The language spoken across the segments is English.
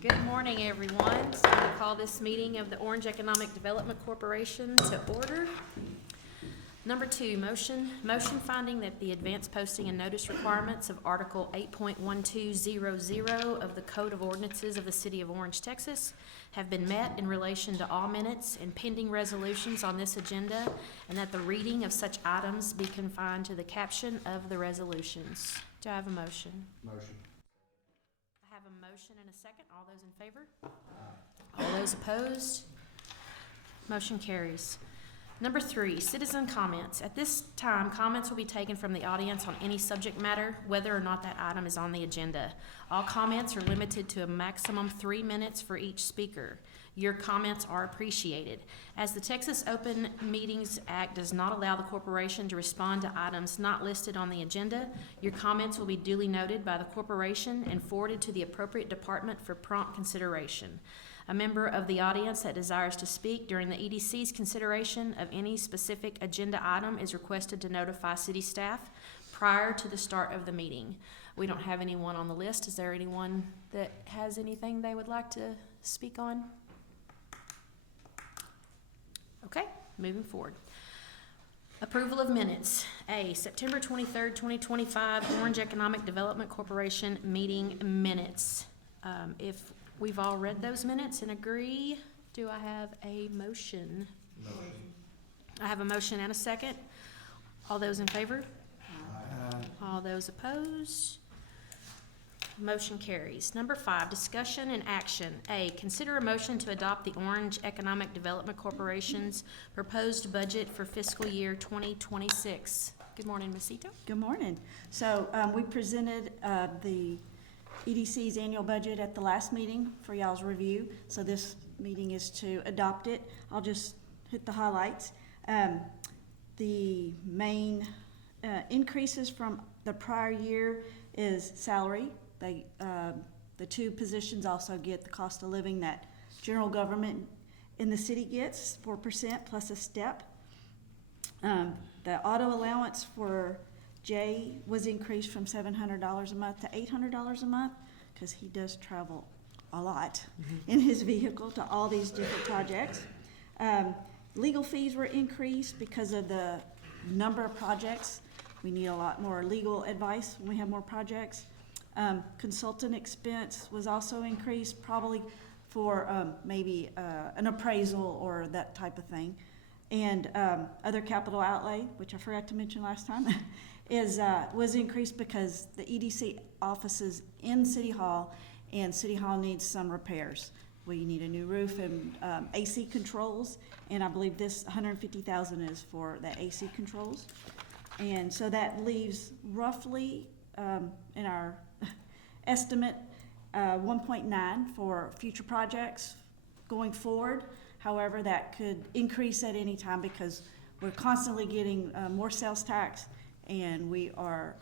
Good morning, everyone. So I'm going to call this meeting of the Orange Economic Development Corporation to order. Number 2, motion finding that the advance posting and notice requirements of Article 8.1200 of the Code of Ordinances of the City of Orange, Texas have been met in relation to all minutes and pending resolutions on this agenda, and that the reading of such items be confined to the caption of the resolutions. Do I have a motion? Motion. I have a motion and a second. All those in favor? All those opposed? Motion carries. Number 3, citizen comments. At this time, comments will be taken from the audience on any subject matter, whether or not that item is on the agenda. All comments are limited to a maximum 3 minutes for each speaker. Your comments are appreciated. As the Texas Open Meetings Act does not allow the corporation to respond to items not listed on the agenda, your comments will be duly noted by the corporation and forwarded to the appropriate department for prompt consideration. A member of the audience that desires to speak during the EDC's consideration of any specific agenda item is requested to notify city staff prior to the start of the meeting. We don't have anyone on the list. Is there anyone that has anything they would like to speak on? Okay, moving forward. Approval of minutes. A, September 23rd, 2025, Orange Economic Development Corporation meeting minutes. If we've all read those minutes and agree, do I have a motion? Motion. I have a motion and a second. All those in favor? Aye. All those opposed? Motion carries. Number 5, discussion and action. A, consider a motion to adopt the Orange Economic Development Corporation's proposed budget for fiscal year 2026. Good morning, Ms. Ito. Good morning. So we presented the EDC's annual budget at the last meeting for y'all's review. So this meeting is to adopt it. I'll just hit the highlights. The main increases from the prior year is salary. The 2 positions also get the cost of living that general government in the city gets, 4% plus a step. The auto allowance for Jay was increased from $700 a month to $800 a month because he does travel a lot in his vehicle to all these different projects. Legal fees were increased because of the number of projects. We need a lot more legal advice when we have more projects. Consultant expense was also increased, probably for maybe an appraisal or that type of thing. And other capital outlay, which I forgot to mention last time, was increased because the EDC offices in City Hall, and City Hall needs some repairs. We need a new roof and AC controls, and I believe this $150,000 is for the AC controls. And so that leaves roughly in our estimate 1.9 for future projects going forward. However, that could increase at any time because we're constantly getting more sales tax, and we are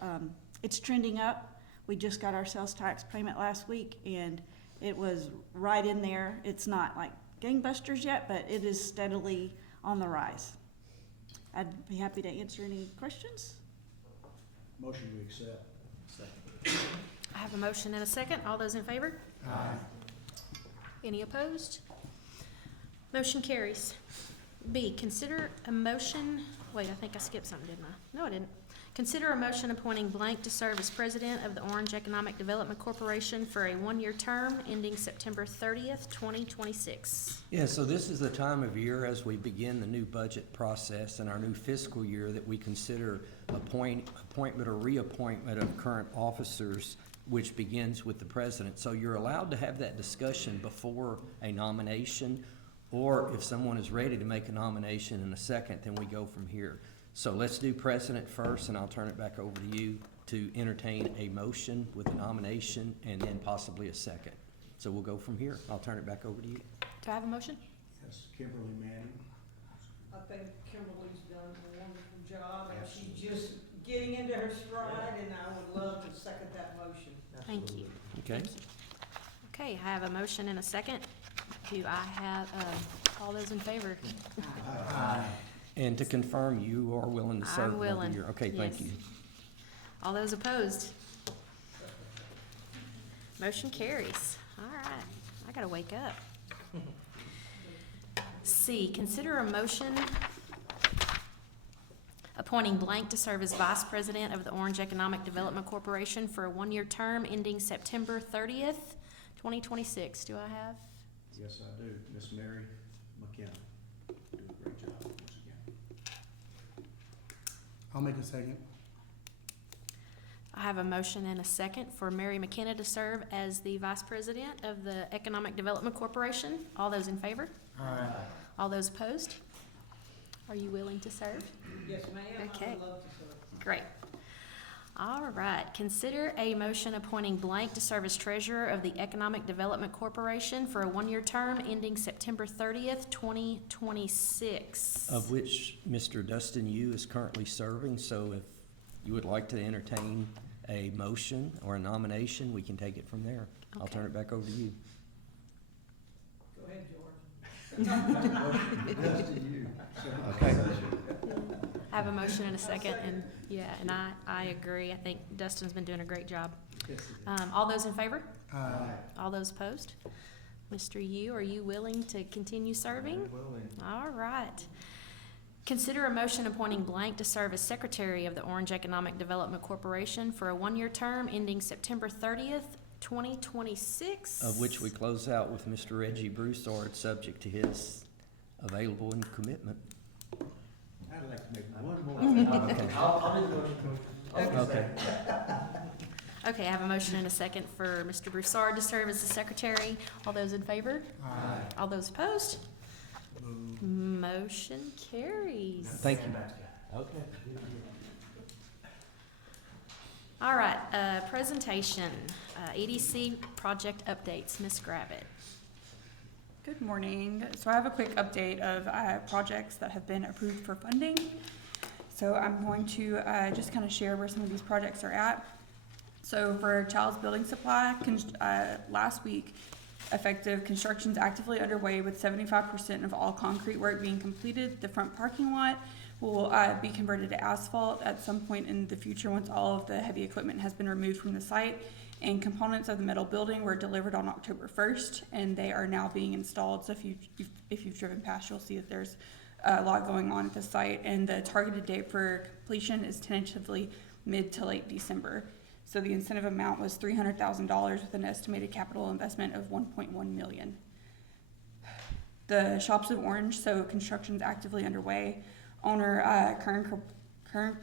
it's trending up. We just got our sales tax payment last week, and it was right in there. It's not like gangbusters yet, but it is steadily on the rise. I'd be happy to answer any questions. Motion to accept. Second. I have a motion and a second. All those in favor? Aye. Any opposed? Motion carries. B, consider a motion, wait, I think I skipped something, didn't I? No, I didn't. Consider a motion appointing blank to serve as president of the Orange Economic Development Corporation for a 1-year term ending September 30th, 2026. Yeah, so this is the time of year as we begin the new budget process and our new fiscal year that we consider appointment or reappointment of current officers, which begins with the president. So you're allowed to have that discussion before a nomination, or if someone is ready to make a nomination in a second, then we go from here. So let's do president first, and I'll turn it back over to you to entertain a motion with a nomination and then possibly a second. So we'll go from here. I'll turn it back over to you. Do I have a motion? Yes, Kimberly Manning. I think Kimberly's done a wonderful job, and she's just getting into her stride, and I would love to second that motion. Thank you. Okay? Okay, I have a motion and a second. Do I have, all those in favor? Aye. And to confirm, you are willing to serve I'm another willing, year? Okay, thank yes. you. All those opposed? Motion carries. All right. gotta wake up. C, consider a motion appointing blank to serve as Vice President of the Orange Economic Development Corporation for a one-year term ending September 30th, 2026. Do I have? Yes, I do. Miss Mary McKenna. Do a great job once again. I'll make a second. I have a motion and a second for Mary McKenna to serve as the Vice President of the Economic Development Corporation. All those in favor? Aye. All those opposed? Are you willing to serve? Yes, ma'am, I Okay. would love to serve. Great. All right, consider a motion appointing blank to serve as Treasurer of the Economic Development Corporation for a one-year term ending September 30th, 2026. Of which Mr. Dustin Yu is currently serving, so if you would like to entertain a motion or a nomination, we can take it from there. I'll Okay. turn it back over to you. Go ahead, George. Yes, to you. Okay. I have a motion and a second, and I agree. I think Dustin's been doing a great job. Yes, it is. All those in favor? Aye. All those opposed? Mr. Yu, are you willing to continue serving? All right. Consider a motion appointing blank to serve as Secretary of the Orange Economic Development Corporation for a one-year term ending September 30th, 2026. Of which we close out with Mr. Reggie Broussard, subject to his available and commitment. I'd like to make one more. Okay. I'll do the motion. Okay. Okay, I have a motion and a second for Mr. Broussard to serve as the Secretary. All those in favor? Aye. All those opposed? Motion carries. Thank you. Okay. All right, presentation, EDC project updates, Ms. Gravitt. Good morning. So I have a quick update of projects that have been approved for funding. So I'm going to just kind of share where some of these projects are at. So for Child's Building Supply, last week, effective construction is actively underway with 75% of all concrete work being completed. The front parking lot will be converted to asphalt at some point in the future once all of the heavy equipment has been removed from the site. And components of the metal building were delivered on October 1st, and they are now being installed. So if you've driven past, you'll see that there's a lot going on at the site. And the targeted date for completion is tentatively mid to late December. So the incentive amount was $300,000 with an estimated capital investment of $1.1 million. The Shops of Orange, so construction's actively underway. Owner Kern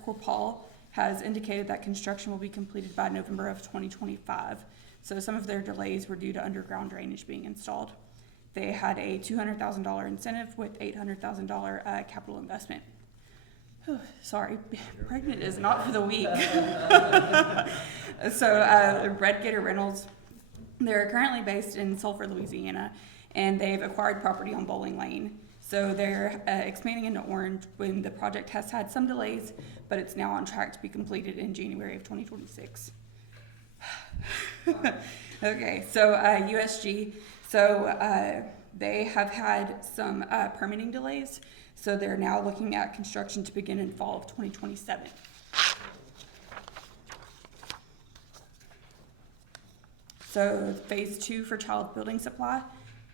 Corpal has indicated that construction will be completed by November of 2025. So some of their delays were due to underground drainage being installed. They had a $200,000 incentive with $800,000 capital investment. Whew, sorry, pregnant is not for the weak. So Red Gator Rentals, they're currently based in Sulphur, Louisiana, and they've acquired property on Bowling Lane. So they're expanding into Orange when the project has had some delays, but it's now on track to be completed in January of 2026. Okay, so USG, so they have had some permitting delays, so they're now looking at construction to begin in fall of 2027. So phase 2 for Child's Building Supply,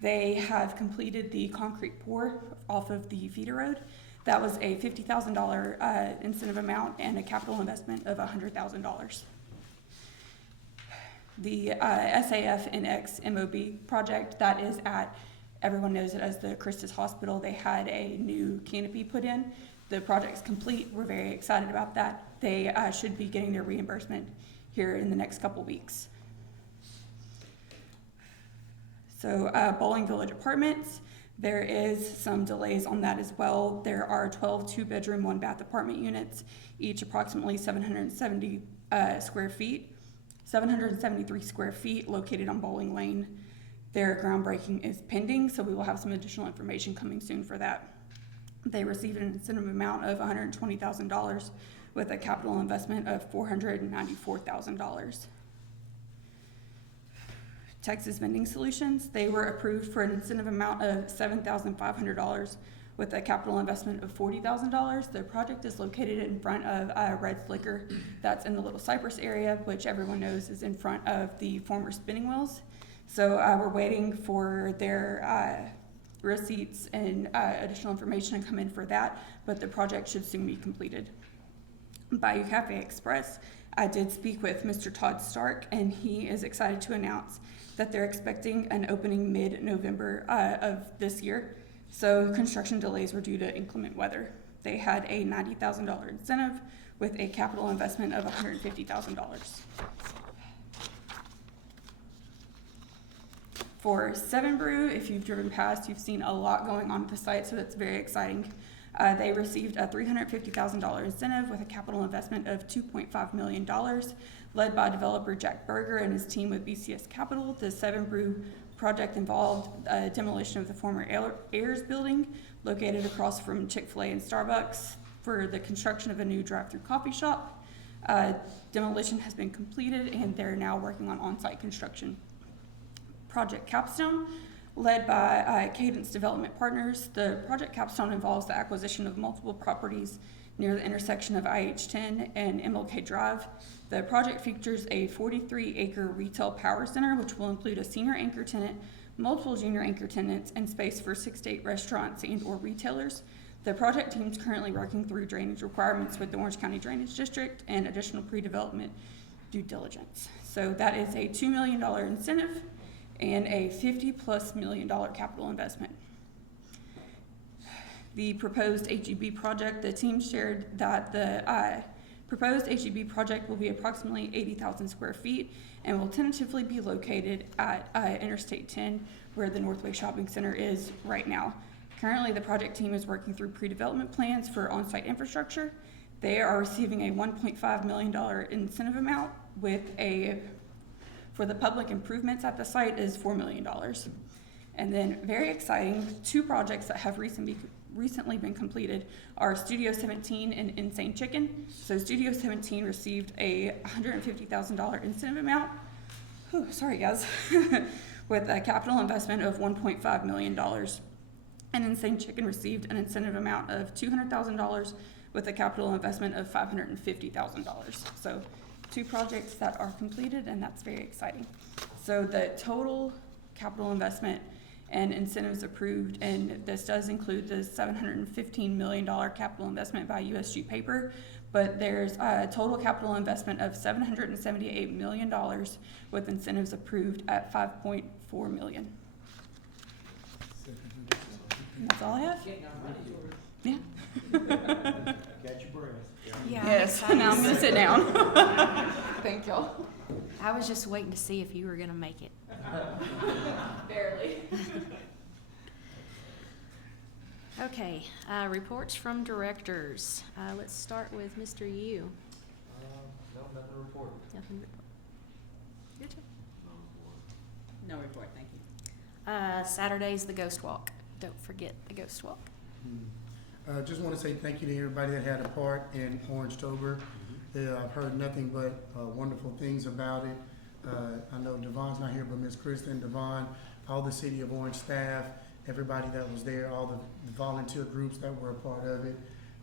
they have completed the concrete pour off of the feeder road. That was a $50,000 incentive amount and a capital investment of $100,000. The SAF-NX MOB project, that is at, everyone knows it as the Christus Hospital. They had a new canopy put in. The project's complete. We're very excited about that. They should be getting their reimbursement here in the next couple weeks. So Bowling Village Apartments, there is some delays on that as well. There are 12 two-bedroom, one-bath apartment units, each approximately 773 square feet located on Bowling Lane. Their groundbreaking is pending, so we will have some additional information coming soon for that. They received an incentive amount of $120,000 with a capital investment of $494,000. Texas Vending Solutions, they were approved for an incentive amount of $7,500 with a capital investment of $40,000. The project is located in front of Red's Liquor. That's in the Little Cypress area, which everyone knows is in front of the former spinning wheels. So we're waiting for their receipts and additional information to come in for that, but the project should soon be completed. Bayou Cafe Express, I did speak with Mr. Todd Stark, and he is excited to announce that they're expecting an opening mid-November of this year. So construction delays were due to inclement weather. They had a $90,000 incentive with a capital investment of $150,000. For Seven Brew, if you've driven past, you've seen a lot going on at the site, so that's very exciting. They received a $350,000 incentive with a capital investment of $2.5 million, led by developer Jack Berger and his team with BCS Capital. The Seven Brew project involved demolition of the former Ayers building located across from Chick-fil-A and Starbucks for the construction of a new drive-through coffee shop. Demolition has been completed and they're now working on on-site construction. Project Capstone, led by Cadence Development Partners. The Project Capstone involves the acquisition of multiple properties near the intersection of IH-10 and MLK Drive. The project features a 43-acre retail power center, which will include a senior anchor tenant, multiple junior anchor tenants, and space for 6 to 8 restaurants and or retailers. The project team is currently working through drainage requirements with the Orange County Drainage District and additional pre-development due diligence. So that is a $2 million incentive and a $50+ million capital investment. The proposed HEB project, the team shared that the proposed HEB project will be approximately 80,000 square feet and will tentatively be located at Interstate 10, where the Northway Shopping Center is right now. Currently, the project team is working through pre-development plans for on-site infrastructure. They are receiving a $1.5 million incentive amount with for the public improvements at the site is $4 million. And then very exciting, 2 projects that have recently been completed are Studio 17 and Insane Chicken. So Studio 17 received a $150,000 incentive amount, sorry guys, with a capital investment of $1.5 million. And Insane Chicken received an incentive amount of $200,000 with a capital investment of $550,000. So 2 projects that are completed, and that's very exciting. So the total capital investment and incentives approved, and this does include the $715 million capital investment by USG Paper, but there's a total capital investment of $778 million with incentives approved at $5.4 million. And that's all I have. Yeah. Catch your breath. Yeah. Yes, now I'm gonna sit down. Thank y'all. I was just waiting to see if you were gonna make it. Barely. Okay, reports from directors. Let's start with Mr. Yu. No, nothing to report. Nothing to report. Your turn. No report, thank you. Saturday's the Ghost Walk. Don't forget the Ghost Walk. Just want to say thank you to everybody that had a part in Orangetober. I've heard nothing but wonderful things about it. I know Devon's not here, but Miss Kristen, Devon, all the City of Orange staff, everybody that was there, all the volunteer groups that were a part of it.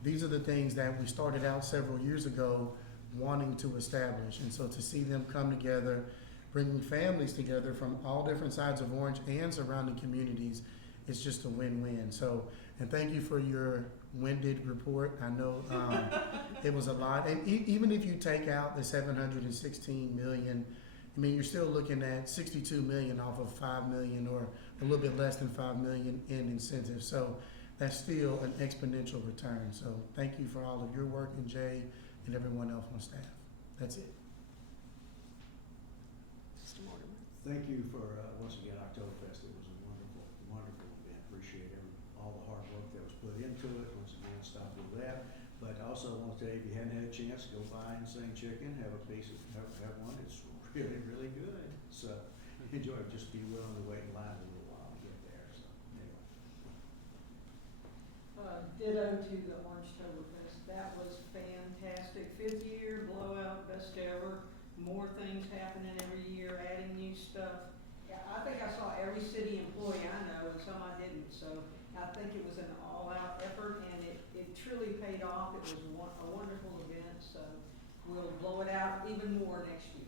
These are the things that we started out several years ago wanting to establish. And so to see them come together, bringing families together from all different sides of Orange and surrounding communities, it's just a win-win. So, and thank you for your winded report. I know it was a lot. And even if you take out the $716 million, I mean, you're still looking at 62 million off of 5 million or a little bit less than 5 million in incentives. So that's still an exponential return. So thank you for all of your work, and Jay and everyone else on staff. That's it. Mr. Mortimer. Thank you for, once again, Oktoberfest. It was a wonderful, wonderful event. Appreciate all the hard work that was put into it. Once again, stop with that. But I also want to tell you, if you hadn't had a chance, go buy Insane Chicken, have a piece of, have one. It's really, really good. So enjoy it. Just be willing to wait in line a little while to get there. So anyway. Ditto to the Orangetoberfest. That was fantastic. 5th year, blowout, best ever. More things happening every year, adding new stuff. Yeah, I think I saw every city employee I know, and some I didn't. So I think it was an all-out effort, and it truly paid off. It was a wonderful event. So we'll blow it out even more next year.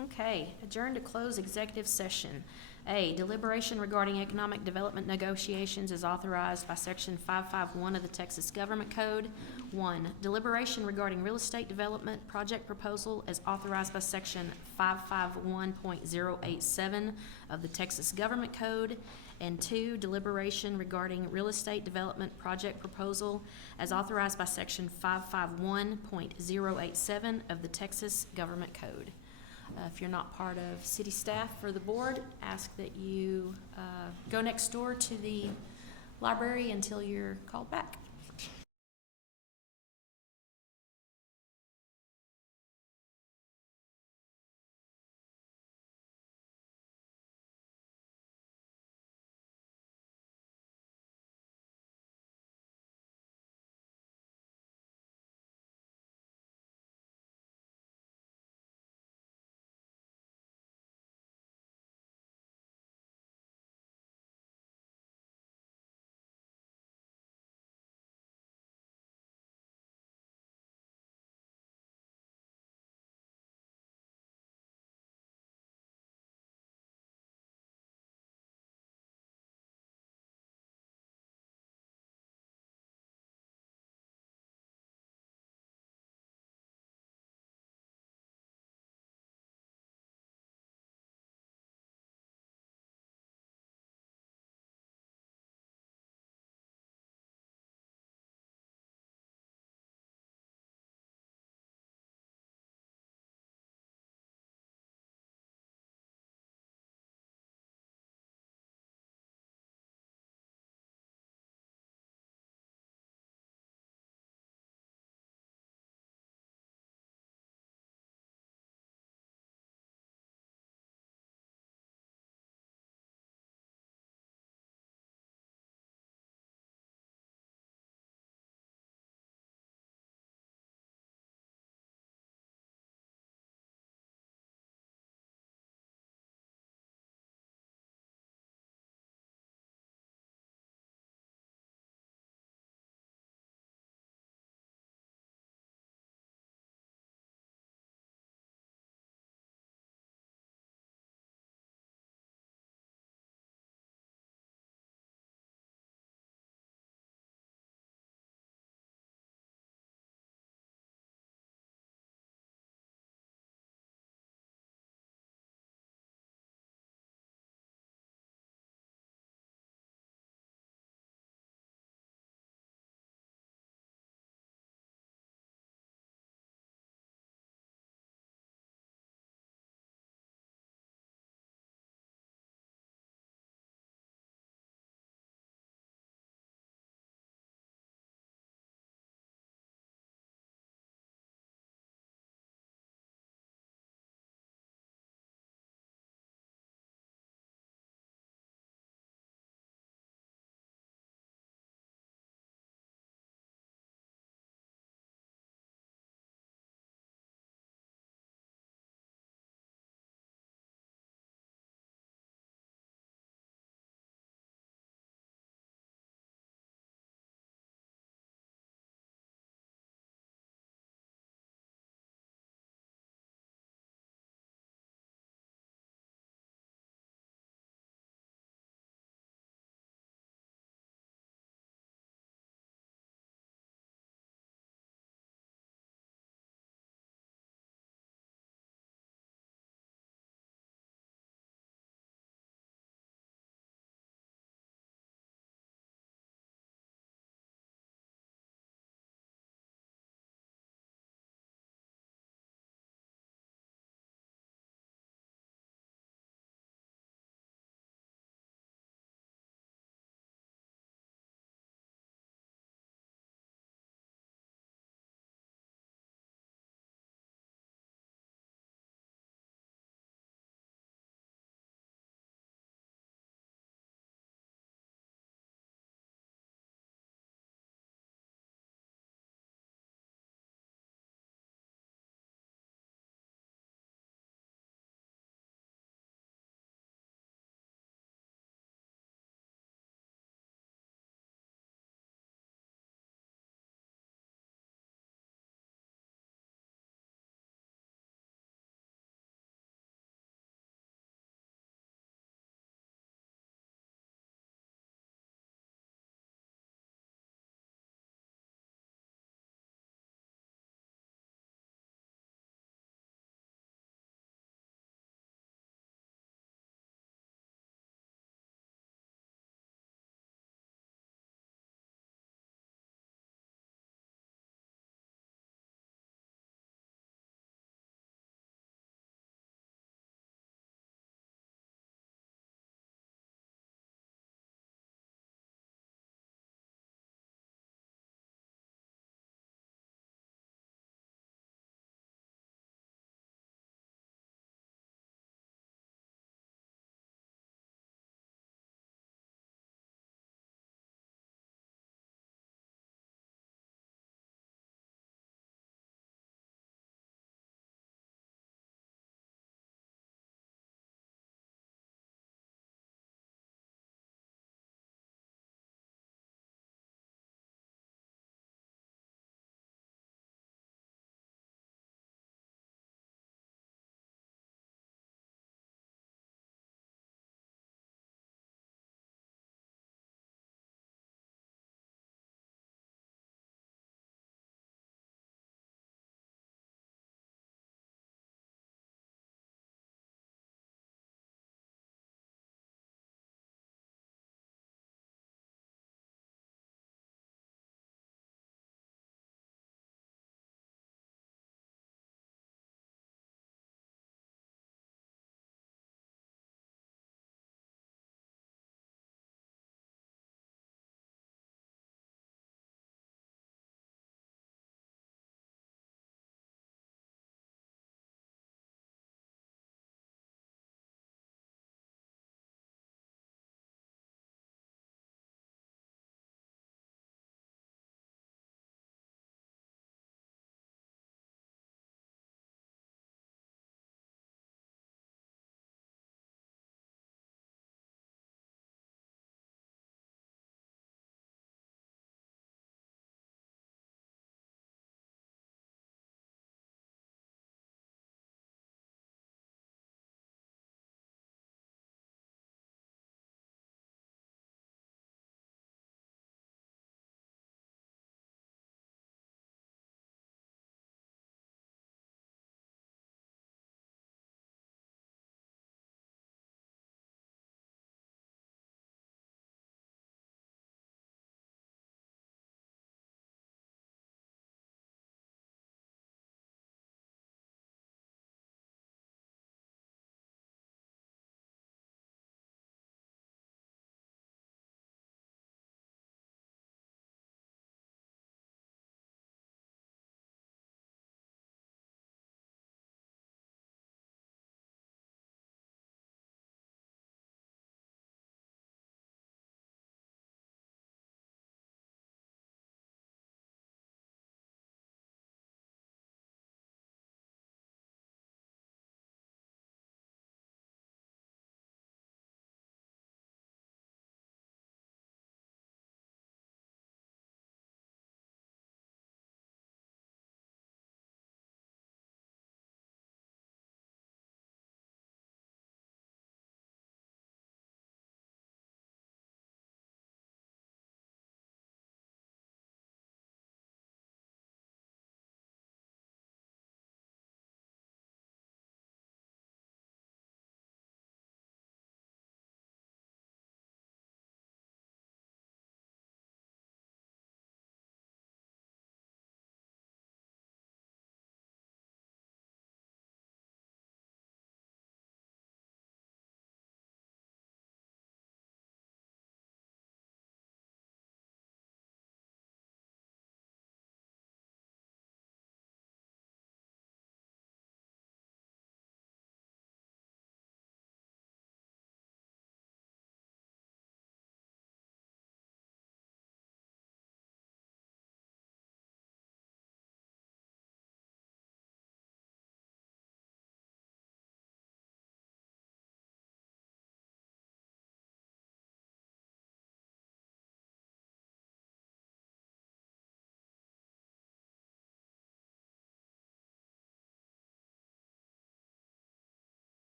Okay, adjourn to close executive session. A, deliberation regarding economic development negotiations is authorized by section 551 of the Texas Government Code. 1, deliberation regarding real estate development project proposal is authorized by section 551.087 of the Texas Government Code. And 2, deliberation regarding real estate development project proposal as authorized by section 551.087 of the Texas Government Code. If you're not part of city staff or the board, ask that you go next door to the library until you're called back.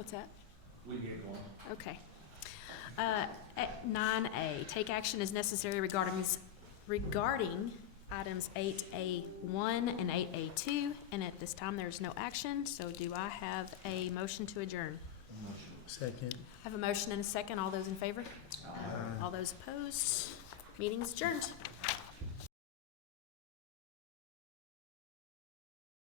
What's that? We get going. Okay. At 9A, take action as necessary regarding items 8A1 and 8A2, and at this time, there's no action, so do I have a motion to adjourn? Second. I have a motion and a second. All those in favor? All those opposed? Meeting's adjourned.